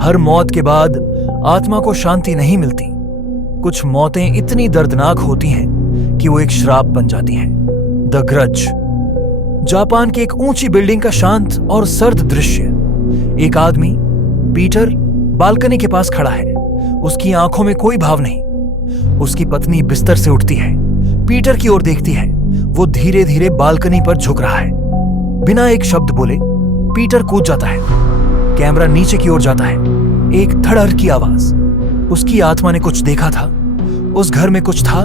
हर मौत के बाद आत्मा को शांति नहीं मिलती। कुछ मौतें इतनी दर्दनाक होती हैं कि वो एक श्राप बन जाती हैं। The grudge. जापान की एक ऊंची बिल्डिंग का शांत और सर्द दृश्य। एक आदमी, पीटर, बालकनी के पास खड़ा है। उसकी आंखों में कोई भाव नहीं। उसकी पत्नी बिस्तर से उठती है, पीटर की ओर देखती है। वो धीरे धीरे बालकनी पर झुक रहा है। बिना एक शब्द बोले पीटर कूद जाता है। कैमरा नीचे की ओर जाता है। एक धड़र की आवाज। उसकी आत्मा ने कुछ देखा था। उस घर में कुछ था।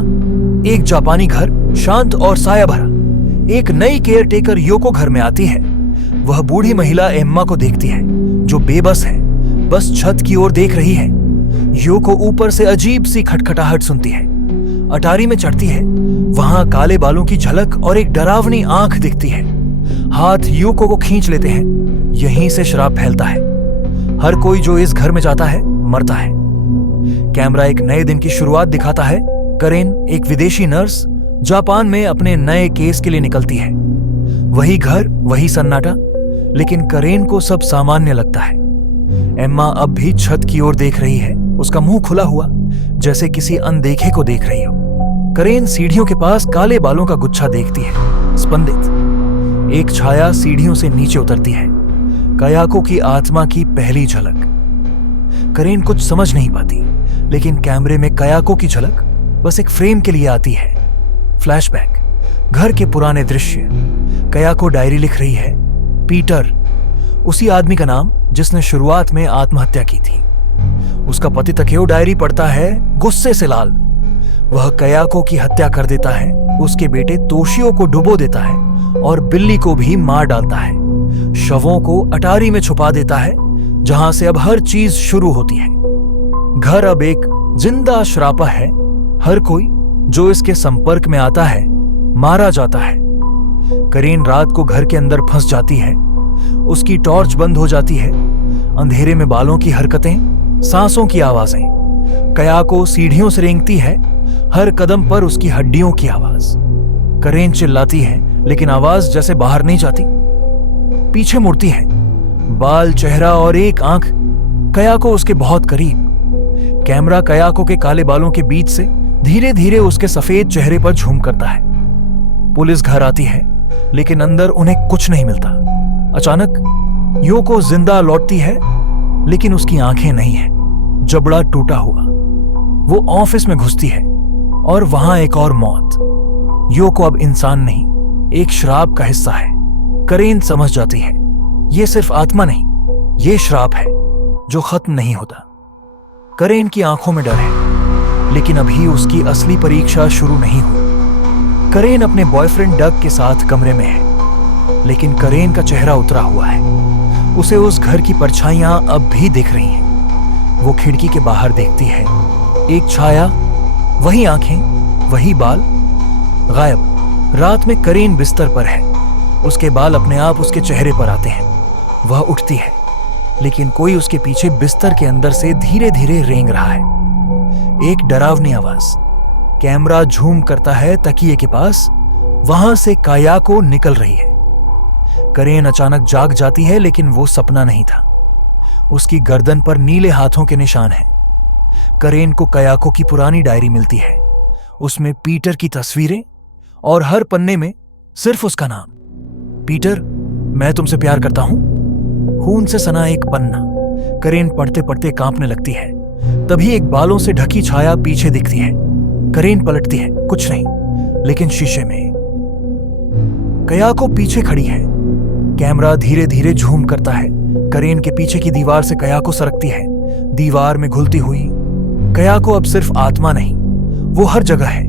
एक जापानी घर, शांत और साया भरा। एक नई केयर टेकर योको घर में आती है। वह बूढ़ी महिला एम्मा को देखती है, जो बेबस है, बस छत की ओर देख रही है। योको ऊपर से अजीब सी खटखटाहट सुनती है। अटारी में चढ़ती है। वहां काले बालों की झलक और एक डरावनी आंख दिखती है। हाथ योको को खींच लेते हैं। यहीं से श्राप फैलता है। हर कोई जो इस घर में जाता है मरता है। कैमरा एक नए दिन की शुरुआत दिखाता है। करेन, एक विदेशी नर्स, जापान में अपने नए केस के लिए निकलती है। वही घर, वही सन्नाटा, लेकिन करेन को सब सामान्य लगता है। एम्मा अब भी छत की ओर देख रही है, उसका मुंह खुला हुआ, जैसे किसी अनदेखे को देख रही हो। करेन सीढ़ियों के पास काले बालों का गुच्छा देखती है, स्पंदित। एक छाया सीढ़ियों से नीचे उतरती है। कयाको की आत्मा की पहली झलक। करेन कुछ समझ नहीं पाती, लेकिन कैमरे में कयाको की झलक बस एक फ्रेम के लिए आती है। फ्लैशबैक, घर के पुराने दृश्य। कयाको डायरी लिख रही है। पीटर, उसी आदमी का नाम जिसने शुरुआत में आत्महत्या की थी। उसका पति तकेओ डायरी पढ़ता है, गुस्से से लाल। वह कयाको की हत्या कर देता है, उसके बेटे तोशियो को डुबो देता है और बिल्ली को भी मार डालता है। शवों को अटारी में छुपा देता है, जहां से अब हर चीज शुरू होती है। घर अब एक जिंदा श्रापा है। हर कोई जो इसके संपर्क में आता है मारा जाता है। करीन रात को घर के अंदर फंस जाती है। उसकी टॉर्च बंद हो जाती है। अंधेरे में बालों की हरकतें, सांसों की आवाजें। कयाको सीढ़ियों से रेंगती है। हर कदम पर उसकी हड्डियों की आवाज। करेन चिल्लाती है, लेकिन आवाज जैसे बाहर नहीं जाती। पीछे मुड़ती है। बाल, चेहरा और एक आंख। कयाको उसके बहुत करीब। कैमरा कयाको के काले बालों के बीच से धीरे धीरे उसके सफेद चेहरे पर झूम करता है। पुलिस घर आती है, लेकिन अंदर उन्हें कुछ नहीं मिलता। अचानक योको जिंदा लौटती है, लेकिन उसकी आंखें नहीं है, जबड़ा टूटा हुआ। वो ऑफिस में घुसती है और वहां एक और मौत। योको अब इंसान नहीं, एक श्राप का हिस्सा है। करेन समझ जाती है, ये सिर्फ आत्मा नहीं, ये श्राप है जो खत्म नहीं होता। करेन की आंखों में डर है, लेकिन अभी उसकी असली परीक्षा शुरू नहीं हुई। करेन अपने बॉयफ्रेंड डग के साथ कमरे में है, लेकिन करेन का चेहरा उतरा हुआ है। उसे उस घर की परछाइयां अब भी दिख रही हैं। वो खिड़की के बाहर देखती है। एक छाया, वही आंखें, वही बाल, गायब। रात में करेन बिस्तर पर है। उसके बाल अपने आप उसके चेहरे पर आते हैं। वह उठती है, लेकिन कोई उसके पीछे बिस्तर के अंदर से धीरे धीरे रेंग रहा है। एक डरावनी आवाज। कैमरा झूम करता है तकिए के पास। वहां से कायाको निकल रही है। करेन अचानक जाग जाती है, लेकिन वो सपना नहीं था। उसकी गर्दन पर नीले हाथों के निशान हैं। करेन को कयाको की पुरानी डायरी मिलती है। उसमें पीटर की तस्वीरें और हर पन्ने में सिर्फ उसका नाम। पीटर, मैं तुमसे प्यार करता हूं। खून से सना एक पन्ना। करेन पढ़ते पढ़ते कांपने लगती है। तभी एक बालों से ढकी छाया पीछे दिखती है। करेन पलटती है, कुछ नहीं, लेकिन शीशे में कयाको पीछे खड़ी है। कैमरा धीरे धीरे झूम करता है। करेन के पीछे की दीवार से कयाको सरकती है। दीवार में घुलती हुई कयाको अब सिर्फ आत्मा नहीं, वो हर जगह है,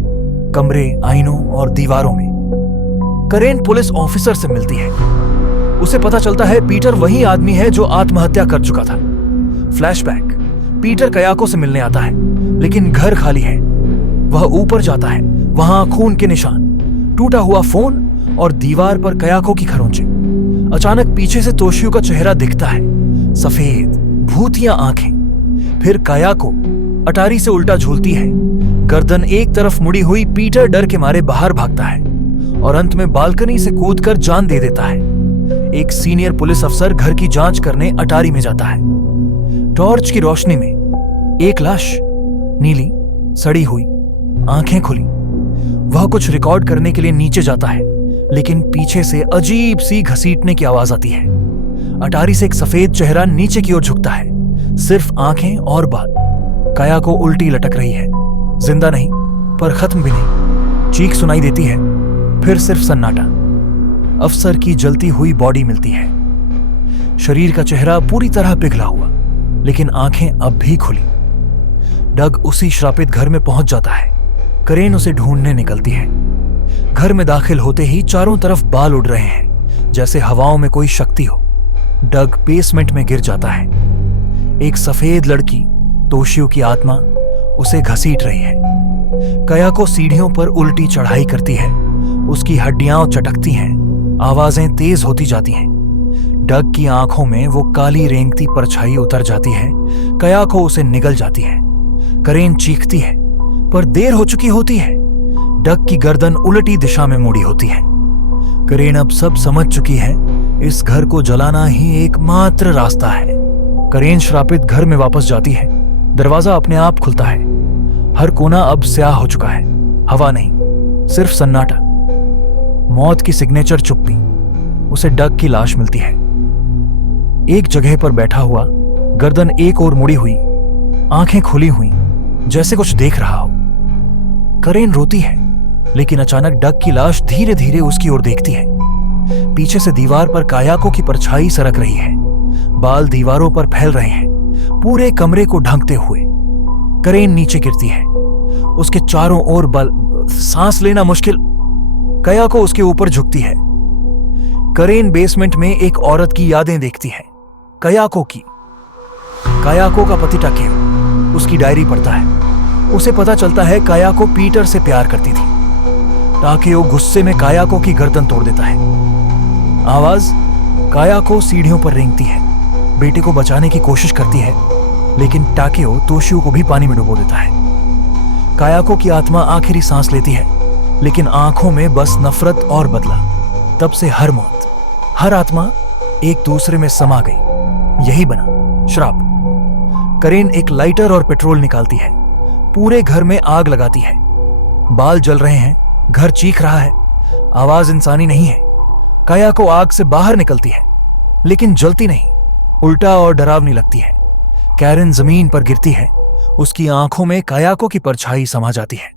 कमरे, आईनों और दीवारों में। करेन पुलिस ऑफिसर से मिलती है। उसे पता चलता है पीटर वही आदमी है जो आत्महत्या कर चुका था। फ्लैशबैक, पीटर कयाको से मिलने आता है, लेकिन घर खाली है। वह ऊपर जाता है, वहां खून के निशान, टूटा हुआ फोन और दीवार पर कयाको की खरोंचें। अचानक पीछे से तोशियो का चेहरा दिखता है, सफेद भूतिया आंखें। फिर कयाको अटारी से उल्टा झूलती है। गर्दन एक तरफ मुड़ी हुई पीटर डर के मारे बाहर भागता है और अंत में बालकनी से कूदकर जान दे देता है। एक सीनियर पुलिस अफसर घर की जांच करने अटारी में जाता है। टॉर्च की रोशनी में एक लाश, नीली, सड़ी हुई, आंखें खुली। वह कुछ रिकॉर्ड करने के लिए नीचे जाता है, लेकिन पीछे से अजीब सी घसीटने की आवाज आती है। अटारी से एक सफेद चेहरा नीचे की ओर झुकता है, सिर्फ आंखें और बाल। काया को उल्टी लटक रही है, जिंदा नहीं पर खत्म भी नहीं। चीख सुनाई देती है, फिर सिर्फ सन्नाटा। अफसर की जलती हुई बॉडी मिलती है, शरीर का चेहरा पूरी तरह पिघला हुआ, लेकिन आंखें अब भी खुली। डग उसी श्रापित घर में पहुंच जाता है। करेन उसे ढूंढने निकलती है। घर में दाखिल होते ही चारों तरफ बाल उड़ रहे हैं, जैसे हवाओं में कोई शक्ति हो। डग बेसमेंट में गिर जाता है। एक सफेद लड़की, तोशियो की आत्मा, उसे घसीट रही है। काया को सीढ़ियों पर उल्टी चढ़ाई करती है, उसकी हड्डियां चटकती हैं, आवाजें तेज होती जाती हैं। डग की आंखों में वो काली रेंगती परछाई उतर जाती है। काया को उसे निगल जाती है। करेन चीखती है, पर देर हो चुकी होती है। डग की गर्दन उल्टी दिशा में मुड़ी होती है। करेन अब सब समझ चुकी है, इस घर को जलाना ही एकमात्र रास्ता है। करेन श्रापित घर में वापस जाती है। दरवाजा अपने आप खुलता है। हर कोना अब स्याह हो चुका है, हवा नहीं, सिर्फ सन्नाटा। मौत की सिग्नेचर चुप्पी। उसे डग की लाश मिलती है, एक जगह पर बैठा हुआ, गर्दन एक ओर मुड़ी हुई, आंखें खुली हुई, जैसे कुछ देख रहा हो। करेन रोती है, लेकिन अचानक डग की लाश धीरे धीरे उसकी ओर देखती है। पीछे से दीवार पर कायाको की परछाई सरक रही है। बाल दीवारों पर फैल रहे हैं, पूरे कमरे को ढंकते हुए। करेन नीचे गिरती है, उसके चारों ओर बल, सांस लेना मुश्किल। कायाको उसके ऊपर झुकती है। करेन बेसमेंट में एक औरत की यादें देखती है, कायाको की। कायाको का पति टाकेओ उसकी डायरी पढ़ता है। उसे पता चलता है कायाको पीटर से प्यार करती थी। टाकेओ गुस्से में कायाको की गर्दन तोड़ देता है। आवाज कायाको सीढ़ियों पर रेंगती है, बेटे को बचाने की कोशिश करती है, लेकिन टाकेओ तोशियो को भी पानी में डुबो देता है। कायाको की आत्मा आखिरी सांस लेती है, लेकिन आंखों में बस नफरत और बदला। तब से हर मौत, हर आत्मा एक दूसरे में समा गई। यही बना श्राप। करेन एक लाइटर और पेट्रोल निकालती है, पूरे घर में आग लगाती है। बाल जल रहे हैं, घर चीख रहा है, आवाज इंसानी नहीं है। काया को आग से बाहर निकलती है, लेकिन जलती नहीं, उल्टा और डरावनी लगती है। कैरन जमीन पर गिरती है, उसकी आंखों में कायाको की परछाई समा जाती है।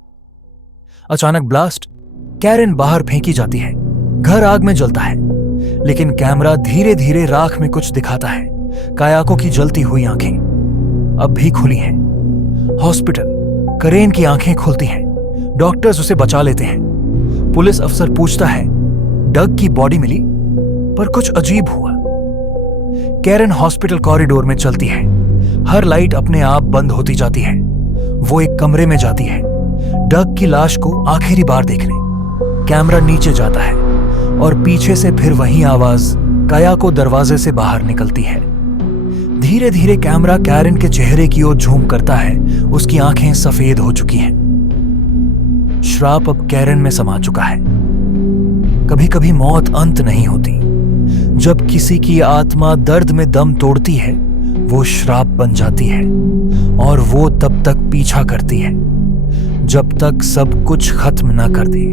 अचानक ब्लास्ट, कैरन बाहर फेंकी जाती है। घर आग में जलता है, लेकिन कैमरा धीरे धीरे राख में कुछ दिखाता है। कायाको की जलती हुई आंखें अब भी खुली हैं। हॉस्पिटल, करेन की आंखें खुलती हैं। डॉक्टर्स उसे बचा लेते हैं। पुलिस अफसर पूछता है, डग की बॉडी मिली, पर कुछ अजीब हुआ। कैरन हॉस्पिटल कॉरिडोर में चलती है। हर लाइट अपने आप बंद होती जाती है। वो एक कमरे में जाती है, डग की लाश को आखिरी बार देखने। कैमरा नीचे जाता है और पीछे से फिर वही आवाज कायाको दरवाजे से बाहर निकलती है। धीरे धीरे कैमरा कैरन के चेहरे की ओर झूम करता है। उसकी आंखें सफेद हो चुकी हैं। श्राप अब कैरन में समा चुका है। कभी कभी मौत अंत नहीं होती। जब किसी की आत्मा दर्द में दम तोड़ती है, वो श्राप बन जाती है, और वो तब तक पीछा करती है जब तक सब कुछ खत्म ना कर दे।